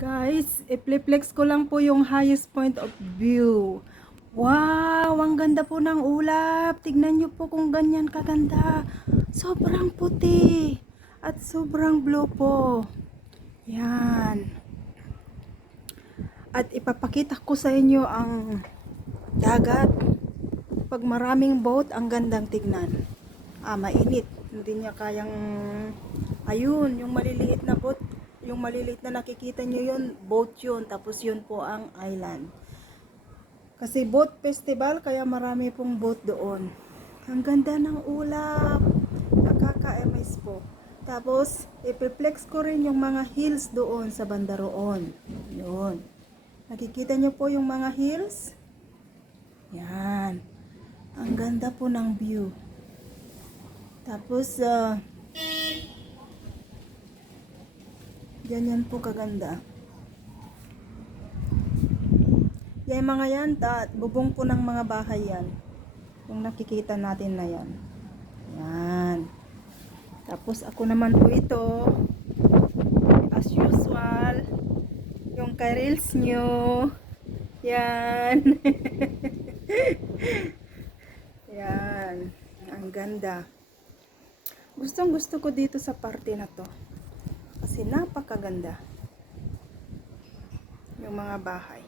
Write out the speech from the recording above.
Guys, i-flex ko lang po yung highest point of view. Wow, ang ganda po ng ulap. Tignan nyo po kung ganyan kaganda. Sobrang puti. At sobrang blue po. Yan. At ipapakita ko sa inyo ang dagat. Pag maraming boat, ang gandang tignan. Mainit. Hindi niya kayang... Ayun, yung maliliit na boat. Yung maliliit na nakikita nyo yun, boat yun. Tapos yun po ang island. Kasi boat festival, kaya marami pong boat doon. Ang ganda ng ulap. Nakaka-amaze po. Tapos, ipiplex ko rin yung mga hills doon sa banda roon. Yun. Nakikita nyo po yung mga hills? Yan. Ang ganda po ng view. Tapos, ganyan po kaganda. Yan mga yan, bubong po ng mga bahay yan. Yung nakikita natin na yan. Yan. Tapos ako naman po ito, as usual, yung ka-reels nyo. Yan. Yan. Ang ganda. Gustong gusto ko dito sa parte na to. Kasi napakaganda. Yung mga bahay.